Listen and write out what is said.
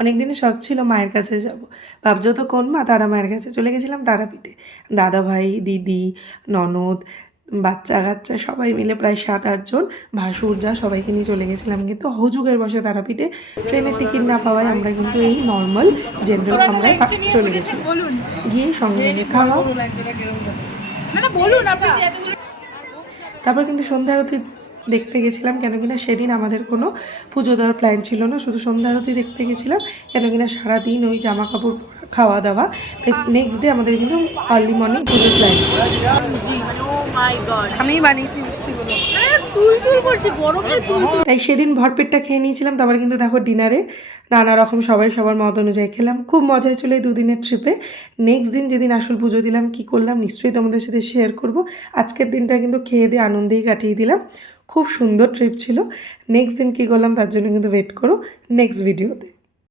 অনেক দিনের শখ ছিল মায়ের কাছে যাব। ভাবছো তো কোন মা, তারা মায়ের কাছে চলে গেছিলাম তারাপীঠে। দাদা ভাই, দিদি, ননদ, বাচ্চা কাচ্চা সবাই মিলে প্রায় 7-8 জন, ভাসুর যা সবাইকে নিয়ে চলে গেছিলাম। কিন্তু হুজুগের বসে তারাপীঠে ট্রেনের টিকিট না পাওয়ায় আমরা কিন্তু এই নর্মাল জেনারেল কামরায় চলে গেছিলাম। গিয়ে সঙ্গে সঙ্গে খাওয়া, তারপর কিন্তু সন্ধ্যা আরতি দেখতে গেছিলাম। কেন কিনা সেদিন আমাদের কোনো পুজো দেওয়ার প্ল্যান ছিল না, শুধু সন্ধ্যা আরতি দেখতে গেছিলাম। কেন কিনা সারাদিন ওই জামা কাপড় পরা, খাওয়া দাওয়া, তাই নেক্সট ডে আমাদের কিন্তু আর্লি মর্নিং পুজোর প্ল্যান ছিল। আমি বানিয়েছি মিষ্টিগুলো, তাই সেদিন ভরপেটটা খেয়ে নিয়েছিলাম। তারপর কিন্তু দেখো ডিনারে নানা রকম সবাই সবার মত অনুযায়ী খেলাম। খুব মজা হয়েছিল এই দুদিনের ট্রিপে। নেক্সট দিন যেদিন আসল পুজো দিলাম কী করলাম নিশ্চয়ই তোমাদের সাথে শেয়ার করব। আজকের দিনটা কিন্তু খেয়ে দিয়ে আনন্দেই কাটিয়ে দিলাম। খুব সুন্দর ট্রিপ ছিল। নেক্সট দিন কী করলাম তার জন্য কিন্তু ওয়েট করো নেক্সট ভিডিওতে।